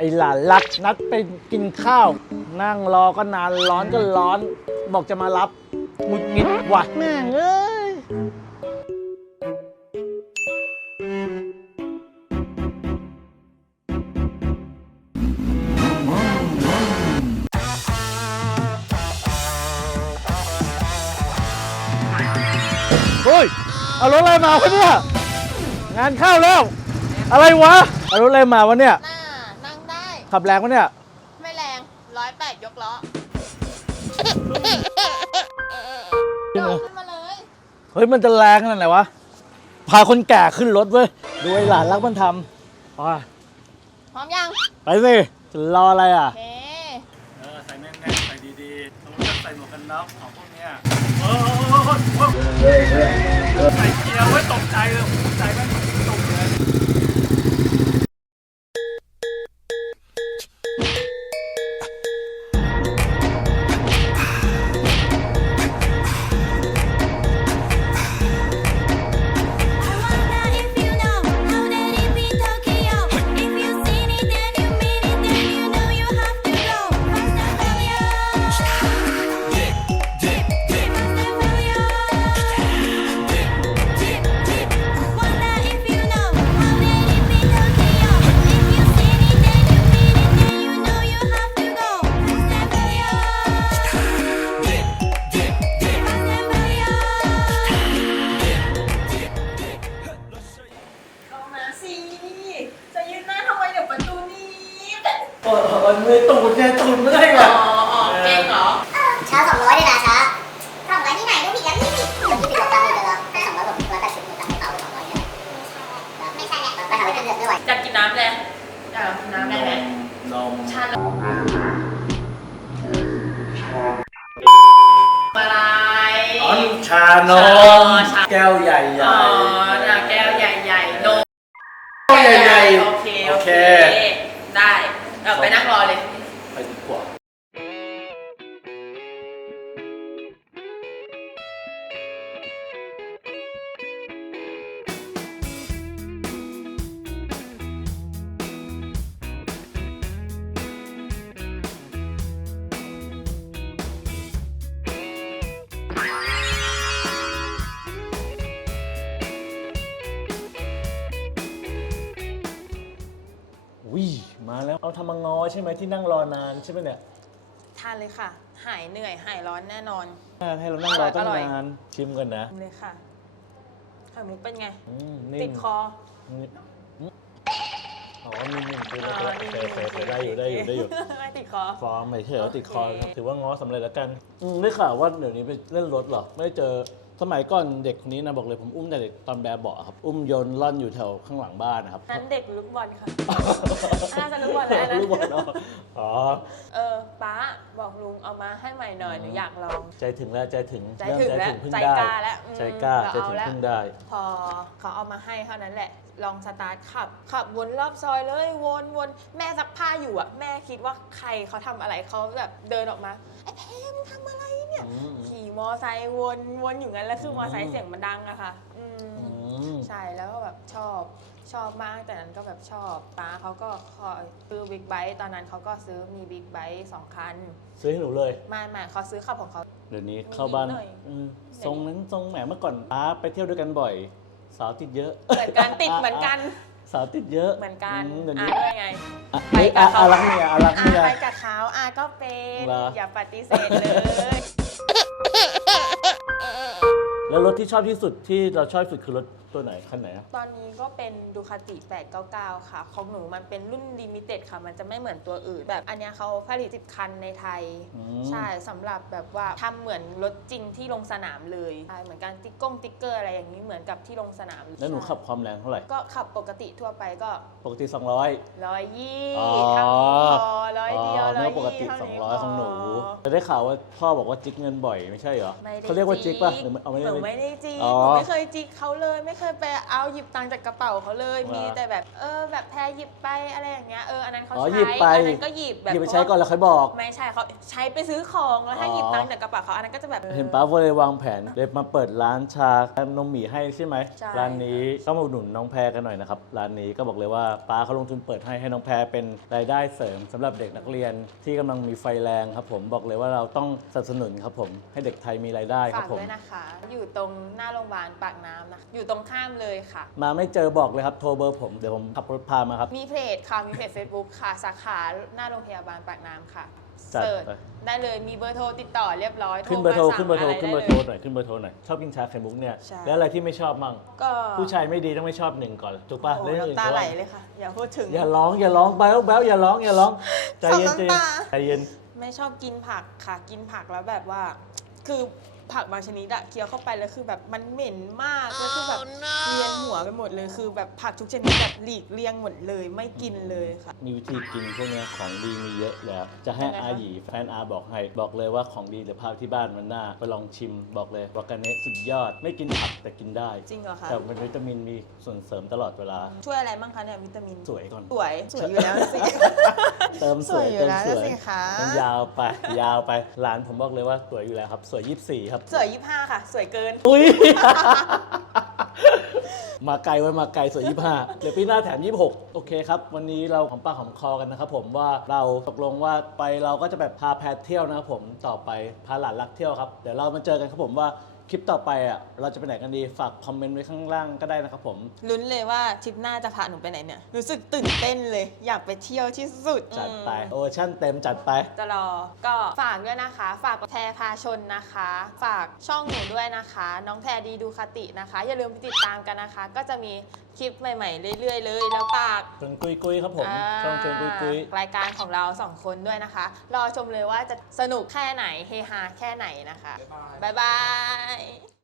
อ้หลานรักนัดไปกินข้าว นั่งรอก็นานร้อนก็ร้อน บอกจะมารับหงุดหงิดว่ะแม่งเอ้ยเฮ้ยเอารถอะไรมาวะเนี่ยงานเข้าแล้ว อะไรวะเอารถอะไรมาวะเนี่ยหน้านั่งได้ ขับแรงวะเนี่ย ไม่แรงร้อยแปดยกล้อโดดขึ้นมาเลยเฮ้ยมันจะแรงขนาดไหนวะ พาคนแก่ขึ้นรถเว้ยดูไอ้หลานรักมันทำไปพร้อมยังไปสิจะรออะไรอะโอเคเออใส่แน่นๆใส่ดีๆสมมติใส่หมวกกันน็อกของพวกเนี้ยใส่เกียร์ไว้ตกใจเลยตกใจแม่ง สิจะยืนหน้าทำไมเดี๋ยวประตูนี้เออเออมือตูดไงตูดไม่ได้ไงอ๋ออ๋อเก่งเหรอเช้าสองร้อยเลยนะช้าสองร้อยที่ไหนไม่มีแล้วนี่มียี่สิบกว่าตังค์เลยเหรอเป็นสองร้อยกว่าร้อยแปดสิบตังค์ในเป๋าสองร้อยเนี่ยไม่ใช่แหละไปหาไปขึ้นเรือดด้วยอยากกินน้ำเลยอยากกินน้ำได้ไหมนมชาลอะไรอ๋อชานมแก้วใหญ่ๆ เอาทำมังงอใช่ไหมที่นั่งรอนานใช่ไหมเนี่ยทานเลยค่ะ หายเหนื่อยหายร้อนแน่นอน ให้เรานั่งรอตั้งอร่อย นานชิมกันนะทำเลยค่ะไข่มุกเป็นไง อืมนิ่มติดคอนิ่มอ๋อนิ่มๆคืออ๋โออเคโอเคโอเคได้อยู่ได้อยู่ได้อยู่ ไม่ติดคอ ฟอร์มไม่เฉยโอเคติดคอครับถือว่าง้อสำเร็จแล้วกันอืมได้ข่าวว่าเดี๋ยวนี้ไปเล่นรถเหรอ ไม่ได้เจอ สมัยก่อนเด็กคนนี้นะบอกเลยผมอุ้มแต่เด็กตอนแบบเบาะครับ อุ้มโยนล่อนอยู่แถวข้างหลังบ้านนะครับนั้นเด็กลูกบอลค่ะ น่าจะลูกบอลแล้วอันนั้นลูกบอลเนอะอ๋อ เออป้าบอกลุงเอามาให้ใหม่หน่อยหนูอยากลอง ใจถึงแล้วใจถึงใจถึงแล้วเริ่มใจพึ่งกได้ล้าแล้วอืมใจกล้าเราใจถึงเอาแล้ว พึ่งได้ พอเขาเอามาให้เท่านั้นแหละ ลองสตาร์ทขับ ขับวนรอบซอยเลยวนวนแม่ซักผ้าอยู่อะแม่คิดว่าใครเขาทำอะไรเขาแบบเดินออกมาไอ้เพมทำอะไรเนี่ยอืม ขี่มอไซค์วนวนอยู่งั้นแล้วคือมอไซค์เสียงมันดังอะค่ะอืม อืม ใช่แล้วก็แบบชอบชอบมากแต่นั้นก็แบบชอบป้าเขาก็คอยซื้อบิ๊กไบค์ตอนนั้นเขาก็ซื้อมีบิ๊กไบค์สองคันซื้อให้หนูเลยไม่ไม่เขาซื้อขับของเขา เดี๋ยวนี้เข้าบ้านนิดหน่อยอืมทรงนั้นทรงแหมเมื่อก่อนป้าไปเที่ยวด้วยกันบ่อย สาวติดเยอะ เหมือนกันติดเหมือนกันสาวติดเยอะเหมือนกันเดี๋ยวอานี้ด้วยไง อะไปกับอะเขาอารักเมียอารักอาเมีย ไปกับเขาอาก็เป็น เหรออ ย่าปฏิเสธเลย แล้วรถที่ชอบที่สุดที่เราชอบที่สุดคือรถตัวไหนคันไหนอะตอนนี้ก็เป็นดูคาติ899 ค่ะ ของหนูมันเป็นรุ่นลิมิเต็ดค่ะ มันจะไม่เหมือนตัวอื่น แบบอันเนี้ยเขาผลิต10คันในไทย อืม ใช่สำหรับแบบว่าทำเหมือนรถจริงที่ลงสนามเลยใช่เหมือนการติ๊กก้งติ๊กเกอร์อะไรอย่างนี้เหมือนกับที่ลงสนามเลยแล้วหนูใช่ขับความแรงเท่าไหร่ ก็ขับปกติทั่วไปก็ปกติ 200 ร้อยยี่อ๋อ เท่านี้พอร้อยเดียวอ๋อร้เนื้ออยปกติ ยี่เท่านี้200 ของหนูพอจะได้ข่าวว่าพ่อบอกว่าจิกเงินบ่อยไม่ใช่เหรอไม่ได้เขาเรียกว่าจิกป่ะหรือไม่เอาไม่หได้นูไม่ได้จิกอ๋อหนูไม่เคยจิกเขาเลย ไม่เคยไปเอาหยิบตังค์จากกระเป๋าเขาเลยว่ามีมีแต่แบบเออแบบแพรหยิบไปอะไรอย่างเงี้ยเอออันนั้นเขาอ๋อใช้หยิบไป อันนั้นก็หยิบแบบหยิบไปใช้ก่อนแล้วค่อยบอก ไม่ใช่เขาใช้ไปซื้อของแล้วถ้าอ๋อ หยิบตังค์จากกระเป๋าเขาอันนั้นก็จะแบบ เห็นป้าโวเลยวางแผนเลยมาเปิดร้านชานมหมี่ให้ใช่ไหมใช่ ร้านนี้ก็มาอุดหนุนน้องแพรกันหน่อยนะครับร้านนี้ก็บอกเลยว่าป้าเขาลงทุนเปิดให้ให้น้องแพรเป็นรายได้เสริมสำหรับเด็กนักเรียนที่กำลังมีไฟแรงครับผมบอกเลยว่าเราต้องสนับสนุนครับผมให้เด็กไทยมีรายได้ครัฝาบกผม ด้วยนะคะ อยู่ตรงหน้าโรงพยาบาลปากน้ำนะอยู่ตรงข้ามเลยค่ะ มาไม่เจอบอกเลยครับโทรเบอร์ผมเดี๋ยวผมขับรถพามาครับ มีเพจค่ะมีเพจ Facebook ค่ะ สาขาหน้าโรงพยาบาลปากน้ำค่ะจัดเสิร์ชไป ได้เลยมีเบอร์โทรติดต่อเรียบร้อยขึ้นเบอร์โทรมาสั่งขึ้นเบอร์โทระไขึ้นเบอร์ได้โทรลยหน่อยขึ้นเบอร์โทรหน่อยชอบกินชาไข่มุกเนี่ยใช่ แล้วอะไรที่ไม่ชอบมั่งก็ผู้ชายไม่ดีต้องไม่ชอบหนึ่งก่อนถูกป่ะโอ้โหแล้วอย่างอื่นน้ำตาก็ไหลว่าเลยค่ะ อย่าพูดถึง อย่าร้องอย่าร้องแบ๊วแบ๊วอย่าร้องอย่าร้องใจเย็นสใจองเย็นน้ำตาใจเย็น ไม่ชอบกินผักค่ะ กินผักแล้วแบบว่า คือ ผักบางชนิดอะเคี้ยวเข้าไปแล้วคือแบบมันเหม็นมากแล้วคือแบบเวียนหัวไปหมดเลย คือแบบผักทุกชนิดแบบหลีกเลี่ยงหมดเลยไม่กินเลยค่ะ มีวิธีกินพวกเนี้ยของดีมีเยอะแล้ว จะให้ยังไงคะอาหยีแฟนอาบอกให้บอกเลยว่าของดีเดี๋ยวพาที่บ้านมันหน้าไปลองชิมบอกเลยวากาเนะสุดยอด ไม่กินผักแต่กินได้ จริงเหรอคะ แต่เป็นวิตามินมีส่วนเสริมตลอดเวลา ช่วยอะไรบ้างคะเนี่ยวิตามินสวยก่อน สวยสวยอยู่แล้วสิเติมสวยสวยอยู่เติมแล้วสวยสิคะมันยาวไป ยาวไปหลานผมบอกเลยว่าสวยอยู่แล้วครับสวยยี่สี่ครับ สวยยี่ห้าค่ะ สวยเกิน อุ้ย มาไกลไว้มาไกลสวยยี่ห้าเดี๋ยวปีหน้าแถมยี่หกโอเคครับ วันนี้เราหอมปากหอมคอกันนะครับผมว่าเราตกลงว่าไปเราก็จะแบบพาแพทเที่ยวนะครับผมต่อไปพาหลานรักเที่ยวครับ เดี๋ยวเรามาเจอกันครับผมว่า คลิปต่อไปอะเราจะไปไหนกันดีฝากคอมเมนต์ไว้ข้างล่างก็ได้นะครับผม ลุ้นเลยว่าทริปหน้าจะพาหนูไปไหนเนี่ย รู้สึกตื่นเต้นเลย อยากไปเที่ยวที่สุดจัดไปอืม โอชั่นเต็มจัดไป จะรอ ก็ฝากด้วยนะคะ ฝากแพรพาชนนะคะ ฝากช่องหนูด้วยนะคะ น้องแพรดีดูคตินะคะ อย่าลืมไปติดตามกันนะคะ ก็จะมีคลิปใหม่ๆ เรื่อย ๆ เลย แล้วฝากชวนกุยกุยครับผมอ่าช่องชวนกุยกุยรายการของเราสองคนด้วยนะคะ รอชมเลยว่าจะสนุกแค่ไหน เฮฮาแค่ไหนนะคะ บ๊ายบาย Bye.